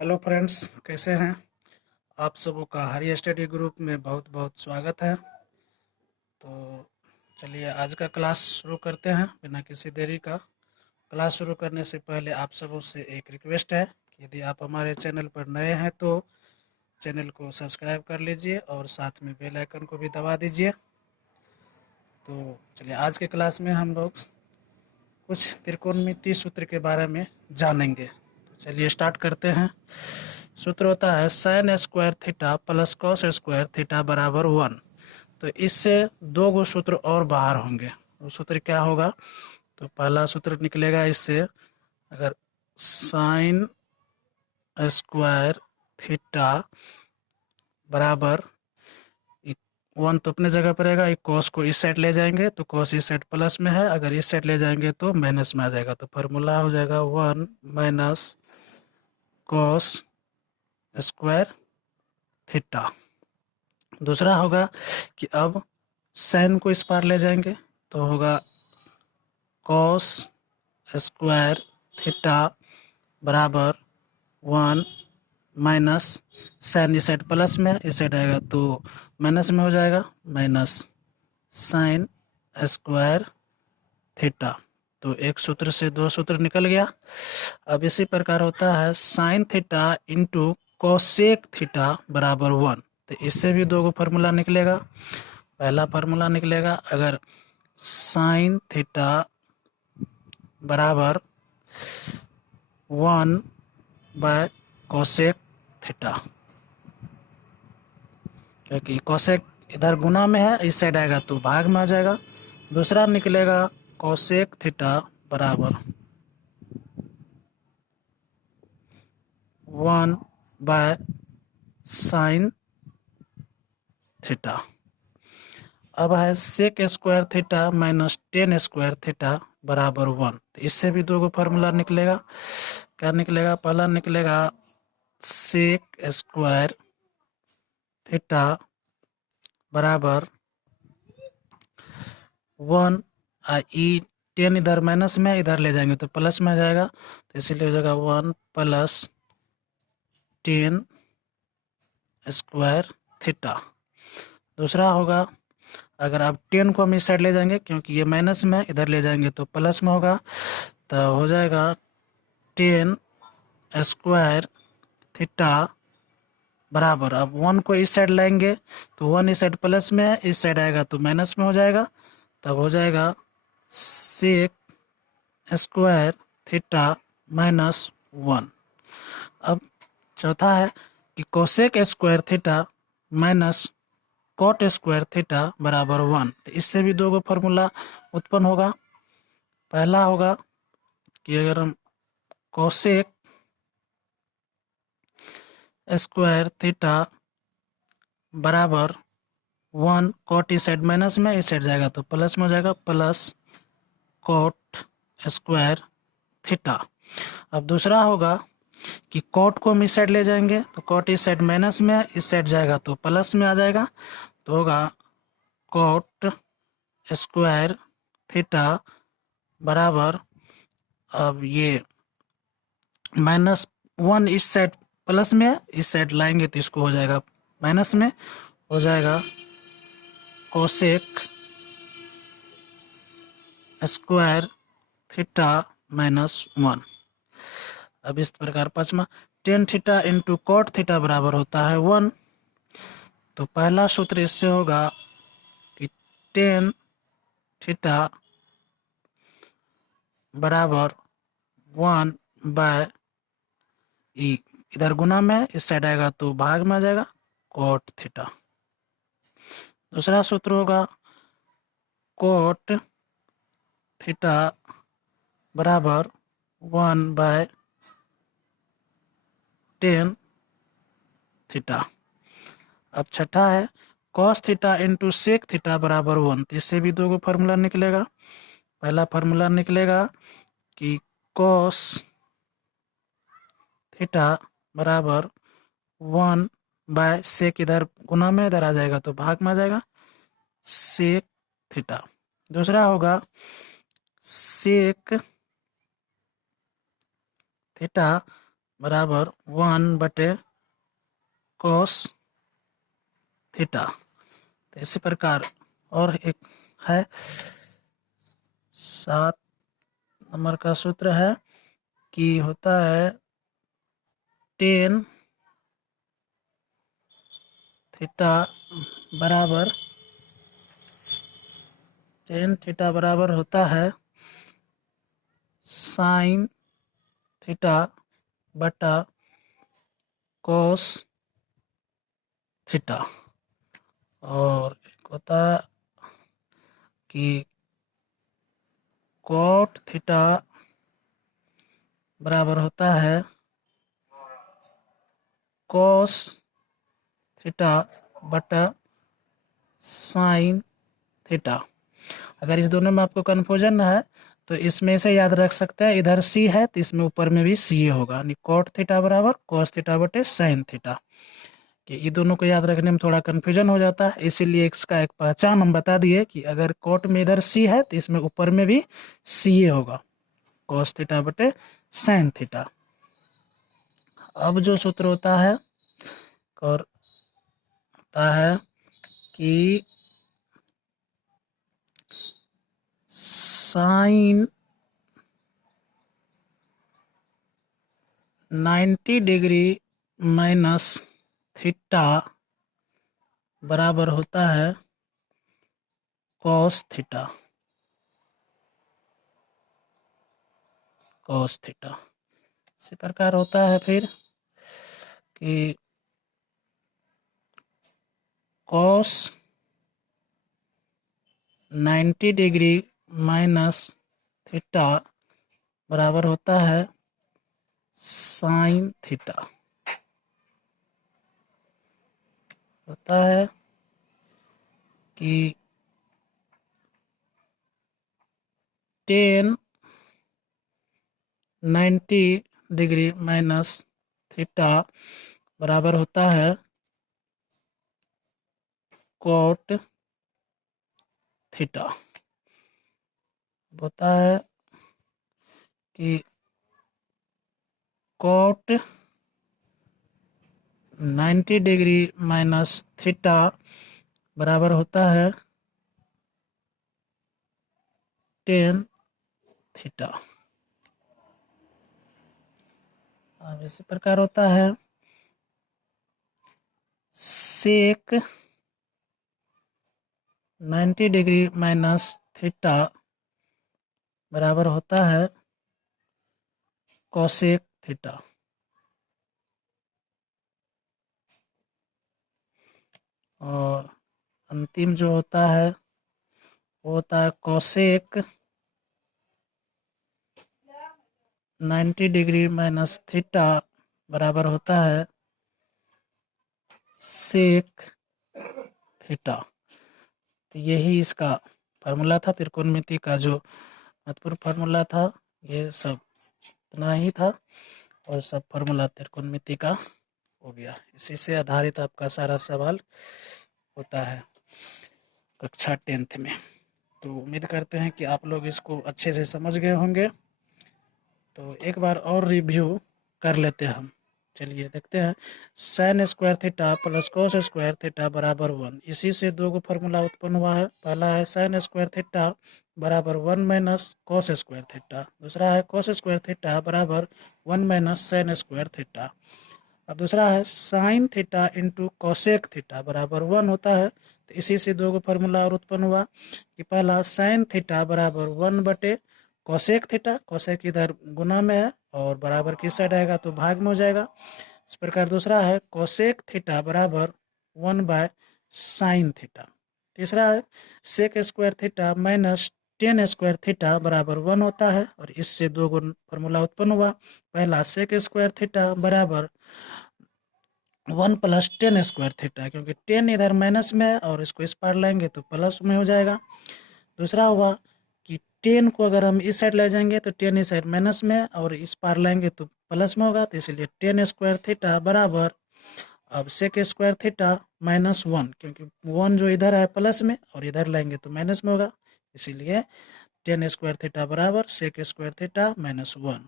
Hello friends, कैसे हैं आप सबों का हरी स्टडी ग्रुप में बहुत बहुत स्वागत है। तो चलिए आज का क्लास शुरू करते हैं बिना किसी देरी का। क्लास शुरू करने से पहले आप सबों से एक रिक्वेस्ट है कि यदि आप हमारे चैनल पर नए हैं तो चैनल को सब्सक्राइब कर लीजिए और साथ में बेल आइकन को भी दबा दीजिए। तो चलिए आज के क्लास में हम लोग कुछ त्रिकोणमितीय सूत्र के बारे में जानेंगे। तो चलिए स्टार्ट करते हैं। सूत्र होता है sine square theta plus cos square theta बराबर 1। तो इससे दो गो सूत्र और बाहर होंगे। वो सूत्र क्या होगा? तो पहला सूत्र निकलेगा इससे, अगर साइन स्क्वायर थीटा बराबर 1 तो अपने जगह पर रहेगा, कॉस को इस साइड ले जाएंगे तो कॉस इस साइड प्लस में है, अगर इस साइड ले जाएंगे तो माइनस में आ जाएगा। तो फार्मूला हो जाएगा 1 माइनस कॉस स्क्वायर थीटा। दूसरा होगा कि अब साइन को इस पार ले जाएंगे तो होगा कॉस स्क्वायर थीटा बराबर 1 माइनस साइन इस साइड प्लस में, इस साइड आएगा तो माइनस में हो जाएगा, माइनस साइन स्क्वायर थीटा। तो एक सूत्र से दो सूत्र निकल गया। अब इसी प्रकार होता है sine theta into cosec theta बराबर 1। तो इससे भी दो गो फार्मूला निकलेगा। पहला फार्मूला निकलेगा, अगर साइन थीटा बराबर 1 बाय कोसेक थीटा, क्योंकि कोसेक इधर गुना में है, इस साइड आएगा तो भाग में आ जाएगा। दूसरा निकलेगा कोसेक थीटा बराबर 1 बाय साइन थीटा। अब है sec square theta minus tan square theta बराबर 1। तो इससे भी दो गो फार्मूला निकलेगा। क्या निकलेगा? पहला निकलेगा सेक स्क्वायर थीटा बराबर 1, ई 10 इधर माइनस में, इधर ले जाएंगे तो प्लस में आ जाएगा, तो इसीलिए हो जाएगा 1 प्लस 10 स्क्वायर थीटा। दूसरा होगा, अगर आप 10 को हम इस साइड ले जाएंगे, क्योंकि ये माइनस में, इधर ले जाएंगे तो प्लस में होगा, तो हो जाएगा 10 स्क्वायर थीटा बराबर, अब 1 को इस साइड लाएंगे तो 1 इस साइड प्लस में है, इस साइड आएगा तो माइनस में हो जाएगा, तब हो जाएगा सेक स्क्वायर थीटा माइनस 1। अब चौथा है कि cosec square theta minus cot square theta बराबर 1। तो इससे भी दो गो फार्मूला उत्पन्न होगा। पहला होगा कि अगर हम कोसेक स्क्वायर थीटा बराबर 1, कॉट इस साइड माइनस में, इस साइड जाएगा तो प्लस में हो जाएगा, प्लस कॉट स्क्वायर थीटा। अब दूसरा होगा कि कॉट को हम इस साइड ले जाएंगे तो कॉट इस साइड माइनस में, इस साइड जाएगा तो प्लस में आ जाएगा, तो होगा कॉट स्क्वायर थीटा बराबर, अब ये -1 इस साइड प्लस में है, इस साइड लाएंगे तो इसको हो जाएगा माइनस में, हो जाएगा कोसेक स्क्वायर थीटा -1। अब इस प्रकार पांचवा, tan theta into cot theta बराबर होता है 1। तो पहला सूत्र इससे होगा कि टेन थीटा बराबर 1 बाय ई, इधर गुना में, इस साइड आएगा तो भाग में आ जाएगा, कॉट थीटा। दूसरा सूत्र होगा कॉट थीटा बराबर 1 बाय टेन थीटा। अब छठा है cos theta into sec theta बराबर 1। तो इससे भी दो गो फार्मूला निकलेगा। पहला फार्मूला निकलेगा कि कॉस थीटा बराबर 1 बाय सेक, इधर गुना में, इधर आ जाएगा तो भाग में आ जाएगा, सेक थीटा। दूसरा होगा सेक थीटा बराबर 1/cos थीटा। तो इसी प्रकार और एक है 7 नंबर का सूत्र है कि होता है टेन थीटा बराबर होता है साइन थीटा बटा कोस थीटा। और एक होता है कि कोट थीटा बराबर होता है कोस थीटा बटा साइन थीटा। अगर इस दोनों में आपको कन्फ्यूजन है तो इसमें से याद रख सकते हैं, इधर सी है तो इसमें ऊपर में भी सी होगा, यानी कोट थीटा बराबर कोस थीटा बटे साइन थीटा। कि ये दोनों को याद रखने में थोड़ा कन्फ्यूजन हो जाता है, इसीलिए इसका एक पहचान हम बता दिए कि अगर कोट में इधर सी है तो इसमें ऊपर में भी सी होगा, कोस थीटा बटे साइन थीटा। अब जो सूत्र होता है और होता है कि साइन 90 डिग्री माइनस थीटा बराबर होता है कॉस थीटा। इसी प्रकार होता है फिर कि कॉस 90 डिग्री माइनस थीटा बराबर होता है साइन थीटा। होता है कि टेन 90 डिग्री माइनस थीटा बराबर होता है कोट थीटा। होता है कि कोट 90 डिग्री माइनस थीटा बराबर होता है टेन थीटा। अब इसी प्रकार होता है सेक 90 डिग्री माइनस थीटा बराबर होता है कोसेक थीटा। और अंतिम जो होता है वो होता है कोसेक 90 डिग्री माइनस थीटा बराबर होता है सेक थीटा। तो यही इसका फार्मूला था, त्रिकोणमिति का जो महत्वपूर्ण फार्मूला था ये सब इतना ही था, और सब फार्मूला त्रिकोणमिति का हो गया। इसी से आधारित आपका सारा सवाल होता है कक्षा 10th में। तो उम्मीद करते हैं कि आप लोग इसको अच्छे से समझ गए होंगे। तो एक बार और रिव्यू कर लेते हैं हम। चलिए देखते हैं, sine square theta plus cos square theta बराबर 1। इसी से दो गो फार्मूला उत्पन्न हुआ है। पहला है साइन स्क्वायर थीटा बराबर 1 माइनस कोस स्क्वायर थीटा, दूसरा है कोस स्क्वायर थीटा बराबर 1 माइनस साइन स्क्वायर थीटा। अब दूसरा है sine theta into cosec theta बराबर 1 होता है। तो इसी से दो गो फार्मूला और उत्पन्न हुआ कि पहला साइन थीटा बराबर 1 बटे कोसेक थीटा, कोसेक इधर गुना में है और बराबर किस साइड आएगा तो भाग में हो जाएगा। इस प्रकार दूसरा है कोसेक थीटा बराबर 1 बाय साइन थीटा। तीसरा है sec square theta minus tan square theta बराबर 1 होता है, और इससे दो गुण फार्मूला उत्पन्न हुआ। पहला सेक स्क्वायर थीटा बराबर 1 प्लस टेन स्क्वायर थीटा, क्योंकि टेन इधर माइनस में है और इसको इस पार लाएंगे तो प्लस में हो जाएगा। दूसरा हुआ कि टेन को अगर हम इस साइड ले जाएंगे तो टेन इस साइड माइनस में और इस पार लाएंगे तो प्लस में होगा, तो इसलिए टेन स्क्वायर थीटा बराबर अब सेक स्क्वायर थीटा माइनस 1, क्योंकि 1 जो इधर है प्लस में और इधर लाएंगे तो माइनस में होगा, इसीलिए टेन स्क्वायर थीटा बराबर सेक स्क्वायर थीटा माइनस 1।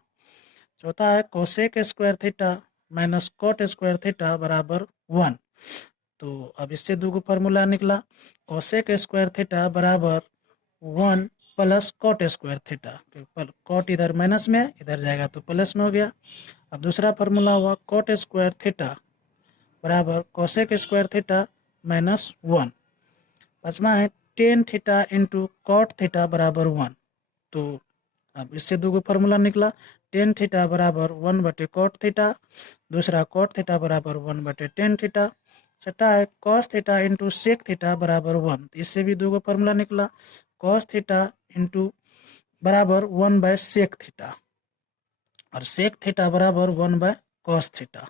चौथा है cosec square theta minus cot square theta बराबर 1। तो अब इससे दो गो फार्मूला निकला, कोसेक स्क्वायर थीटा बराबर 1 plus cot square theta. Cot इधर माइनस में, इधर जाएगा तो प्लस में हो गया। अब दूसरा फार्मूला हुआ कोट स्क्वायर थीटा बराबर कोसेक स्क्वायर थीटा माइनस 1। पाँचवा है tan theta into cot theta बराबर 1। तो अब इससे दो गो फार्मूला निकला, टेन थीटा बराबर 1 बटे कॉट थीटा, दूसरा कॉट थीटा बराबर 1 बटे टेन थीटा। छठा है cos theta into sec theta बराबर 1। तो इससे भी दो गो फार्मूला निकला, कॉस थीटा इंटू बराबर 1 बाय सेक थीटा, और सेक थीटा बराबर 1 बाय कॉस थीटा।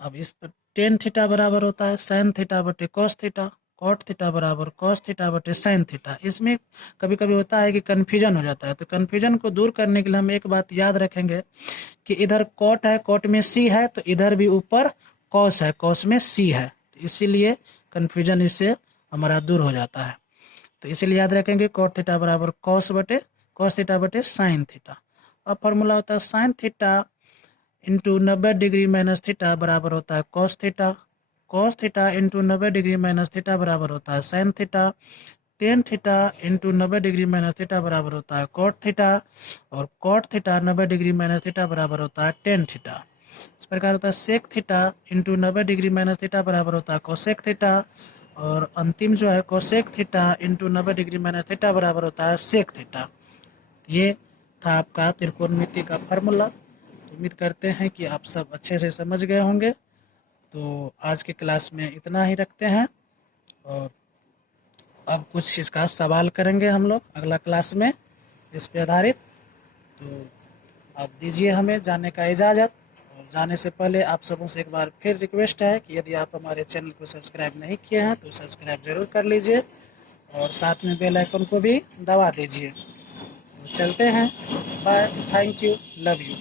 अब इस टेन थीटा बराबर होता है साइन थीटा बटे कॉस थीटा, कॉट थीटा बराबर कॉस थीटा बटे साइन थीटा। इसमें कभी कभी होता है कि कन्फ्यूजन हो जाता है, तो कन्फ्यूजन को दूर करने के लिए हम एक बात याद रखेंगे कि इधर कॉट है, कॉट में सी है, तो इधर भी ऊपर कॉस है, कॉस में सी है, तो इसीलिए कन्फ्यूजन इससे हमारा दूर हो जाता है। तो इसीलिए याद रखेंगे कॉट थीटा बराबर कॉस थीटा बटे साइन थीटा। अब फॉर्मूला होता है sine theta into 90 degree minus theta बराबर होता है cos theta, cos theta into 90 degree minus theta बराबर होता है sine theta, tan theta into 90 degree minus theta बराबर होता है कॉट थीटा, और cot theta 90 degree minus theta बराबर होता है टेन थीटा। इस प्रकार होता है sec theta into 90 degree minus theta बराबर होता है कोसेक थीटा, और अंतिम जो है cosec theta into 90 degree minus theta बराबर होता है सेक थीटा। ये था आपका त्रिकोणमिति का फार्मूला। उम्मीद करते हैं कि आप सब अच्छे से समझ गए होंगे। तो आज की क्लास में इतना ही रखते हैं, और अब कुछ इसका सवाल करेंगे हम लोग अगला क्लास में इस पे आधारित। तो आप दीजिए हमें जाने का इजाज़त, और जाने से पहले आप सबों से एक बार फिर रिक्वेस्ट है कि यदि आप हमारे चैनल को सब्सक्राइब नहीं किए हैं तो सब्सक्राइब ज़रूर कर लीजिए, और साथ में बेल आइकन को भी दबा दीजिए। तो चलते हैं, bye, thank you, love you.